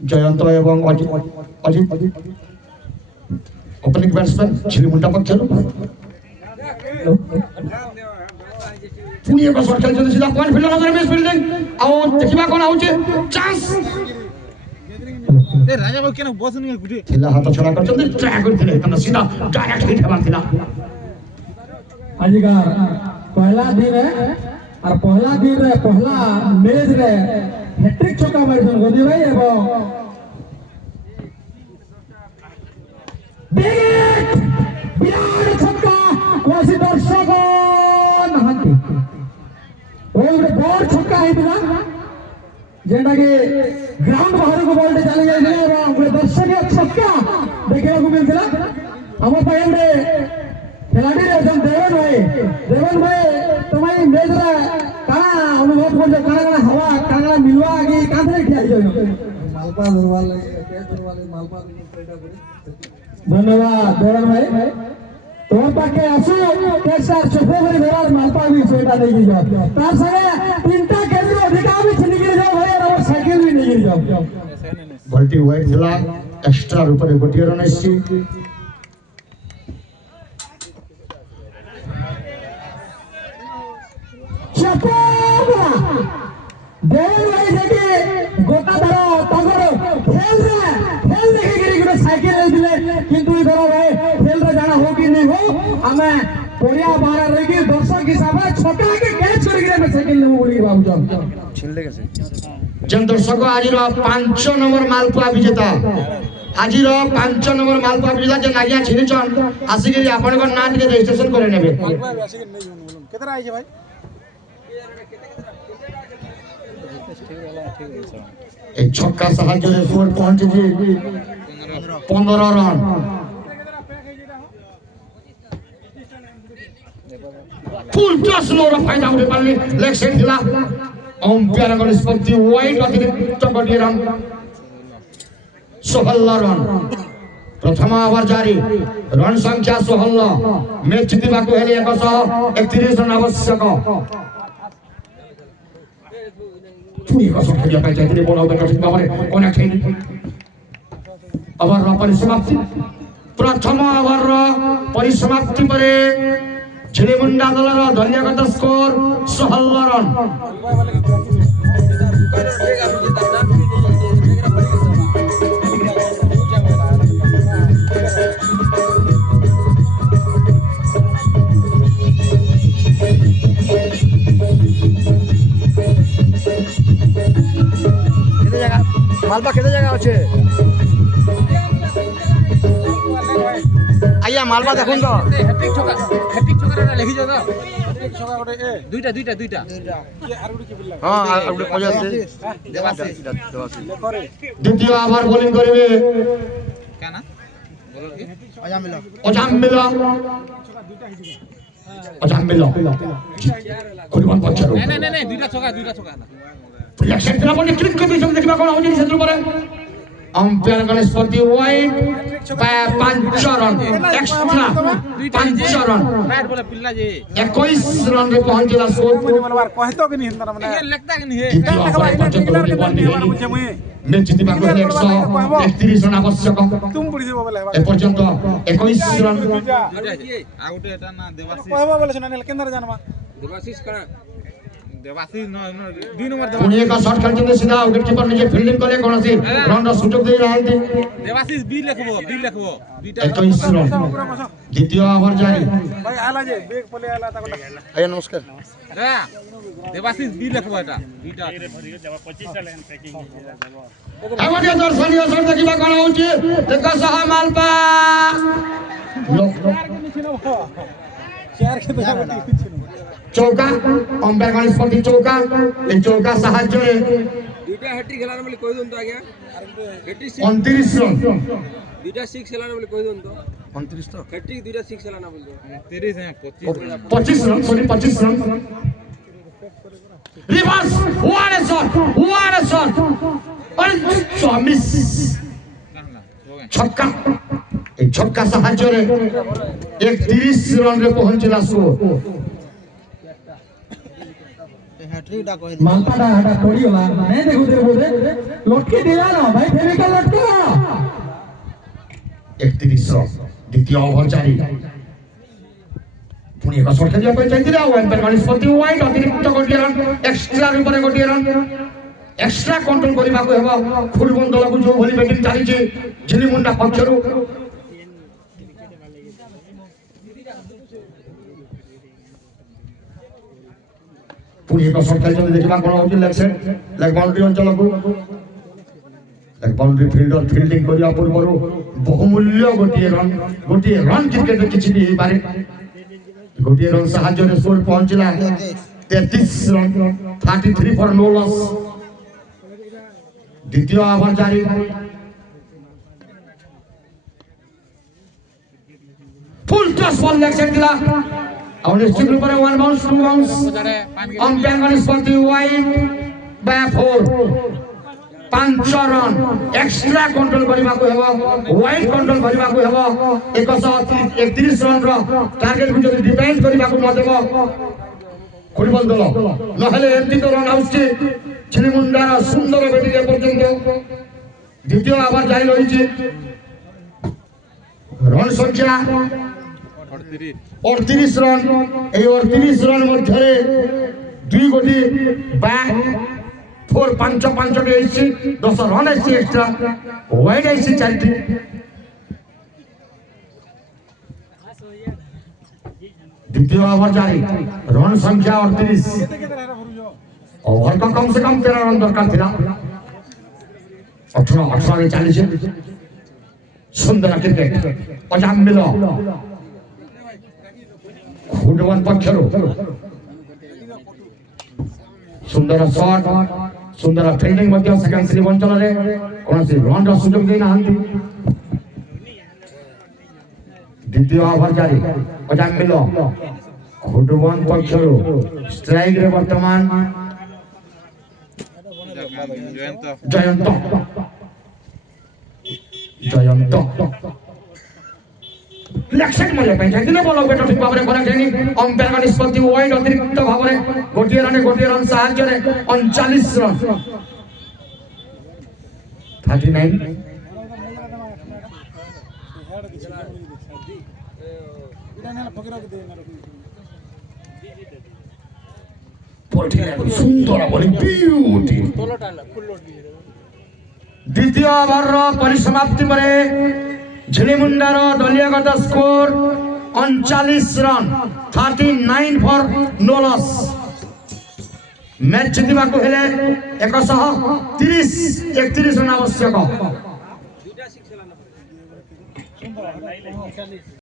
जयंत एवं Ajit opening batsman छिलिमुंडा पक्षर पुणी एक शॉट खेल सीधा पॉइंट फील्डर नजर मिस फील्डिंग आ देखिबा कोन आउचे चांस ए राजा बाबू केन बसनी गुडी थिला हाथ छड़ा करछन ट्रैक करथिले तन सीधा डायरेक्ट हिट हेबार थिला आज का पहला दिन है और पहला दिन रे पहला मैच रे हैट्रिक छक्का मारिसन गदी भाई एवं बिराट छक्का कोसी दर्शक नहंती ओरे बड़ छक्का हेतिला जेटा के ग्राउंड बाहर को बॉल चली जाइले एवं ओरे दर्शक छक्का देखिबा को मिलथिला हम पाएम रे खिलाड़ी रे जन देवन भाई तुम्हारी मैच रे काना अनुभव कर काना हवा काना मिलवा आगे कांधे खेल जो मालपा दुर्वाल के दुर्वाल मालपा पेटा करे धन्यवाद देवन भाई तोर पाके आसु केसर सुफोरी धरार मालपा भी पेटा नहीं जाओ तार संगे तीनटा केंद्र अधिकार भी छिन गिर जाओ भाई और साइकिल भी नहीं गिर जाओ बल्टी वाइड थिला एक्स्ट्रा ऊपर गोटी रन आसी देवन भाई देखिए गोटा धरो तगड़ो खेल देखे गिरी गुटे साइकिल ले दिले किंतु धरो भाई खेल रे जाना हो कि नहीं हो हमें पोरिया बाहर रह के दर्शक हिसाब से छक्का के कैच कर गिरे में साइकिल ले बोली बाबू छिल दे कैसे जन दर्शक आज रो 5 नंबर मालपुआ विजेता आज रो 5 नंबर मालपुआ विजेता जे नागिया छिनिचन आसी के आपन को नाम के रजिस्ट्रेशन करे नेबे केतरा आइ छै भाई एक छक्का साहाय्य रे स्कोर पहुंच जी 15 रन फुल टच लो रो फाइदा उठे पाले लेग साइड थिला अंपायर को निष्पत्ति वाइड अतिरिक्त बडी रन 16 रन प्रथम ओवर जारी रन संख्या 16 मैच जितबा को हेले 131 रन आवश्यक पुरी का शॉट खेलिया पाई जाइते बॉल आउट ठीक भाବରେ कनेक्ट हेनी ओवर परिसमाप्ति प्रथम ओवर परिसमाप्ति परे छिलिमुंडा दलर धन्यगत स्कोर 16 रन मालपा केते जगह আছে आइया मालपा देखुन तो हैट्रिक छक्का रे लिखि जो तो हैट्रिक छक्का गोटे ए दुईटा के आर गुडी के बिल्ला हां आर गुडी पजा से देवासी द्वितीय ओवर बॉलिंग करिवे काना बोलो के अजाम मिलो कुलवन पछरो नहीं दुईटा छक्का लक्ष्य तेरा बॉल क्लिक कर दे देखबा कोन आउट क्षेत्र पर अंपायर का निष्पत्ति wide 5 run extra 5 run bat बोले पिल्ला जे 21 रन रे पहुंचला स्कोर बोलबार कहतो कि नहीं हिंदा माने ये लगता कि नहीं है मैच जितबा को 131 रन आवश्यक तुम बुझी बोले ए पर्यंत 21 रन आउट एटा ना देवाशीष कहबा बोले सुना केंद्र जानवा देवाशीष करा देवाशीष दुई नंबर पुणे का शॉट खेलते सीधा विकेट कीपर नीचे फील्डिंग करे कोन सी रन रो सुযোগ दे रहा है देवाशीष बी लिखबो दुईटा 21 रन द्वितीय ओवर जारी भाई आला जे बेग पले आला ताको आया नमस्कार रे देवाशीष बी लिखबो एटा दुईटा 25 लाइन पैकिंग आवाज दर्शनीय शॉट देखिबा कोन होची देखा सहा मालपा चार के चौका अंपायर का निष्पत्ति चौका ए चौका साहाय्य रे दुईटा हैट्रिक खेलाने बोले कहि दोन तो आज्ञा 29 रन दुईटा 6 खेलाने बोले कहि दोन तो 29 तो हैट्रिक दुईटा 6 खेलाना बोल दो 30 है 25 run sorry 25 run reverse what a shot और मिस छक्का ए छक्का साहाय्य रे 31 रन रे पहुंचला स्कोर मालपाटा हटा थोड़ी होला नहीं देखो तेरे बोले लटके दिला ना भाई फेविकल लटके 31 रन द्वितीय ओवर जारी पुणी एक शॉट खेलिया पे चाहिए एम्पायर का निष्पत्ति वाइड अतिरिक्त गोटिए रन एक्स्ट्रा ऊपर गोटिए रन एक्स्ट्रा कंट्रोल करबा को हेबो फुटबॉल दल को जो भली बैटिंग चली छे झिलीमुंडा पक्षरु पुणी एक शॉट खेल देखा कौन होची लेग साइड लेग बाउंड्री अंचल को लेग बाउंड्री फील्डर फील्डिंग करिया पूर्व बहुमूल्य गोटिए रन क्रिकेट किछि भी पारे गोटिए रन साहाय्य रे स्कोर पहुंचला 33 रन 33 फॉर नो लॉस द्वितीय ओवर जारी full toss ball leg side दिला और स्टिक ऊपर 1 बाउंस 2 बाउंस अंपायर का निष्पत्ति wide bye 4 5 run extra control करबा को हेबो वाइड कंट्रोल करबा को हेबो 131 रन रो टार्गेट को जदी डिफेंस करबा को न देबो फुटबॉल दल नहले एंटी तो रन आउट झिलीमुंडार सुंदर बैटिंग पर्यंत द्वितीय ओवर जारी रही रन संख्या 38 रन 38 रन मध्य 2 गोटी बैक 4 5 5 10 रन एक्स्ट्रा वाइड 4टी द्वितीय ओवर जारी रन संख्या 38 ओवर का कम से कम 13 रन दरकार थिला 18 रे चली सुंदर क्रिकेट अजाम मिलो फुटबॉल पक्षरु सुंदर शॉट सुंदर फील्डिंग मध्य सेकंड स्लिप अंचल रे कोनसी रन रो सुযোগ देना हंती द्वितीय ओवर जारी अजाम मिलो फुटबॉल पक्षरु स्ट्राइक रे वर्तमान जयंत लेक्शन मले पे जागिने बोलो बेटा ठीक भाबरे करा केनी अंपायर का निष्पत्ति वाइड अतिरिक्त भाबरे गोटिए रन साहाय्य रे 39 रन 39 सुंदर बॉलिंग ब्यूटी द्वितीय ओवर परिसमाप्ति परे झिलीमुंडार दलीयगत score 39 run 39 for no loss match जितवा को हेले 131 रन आवश्यक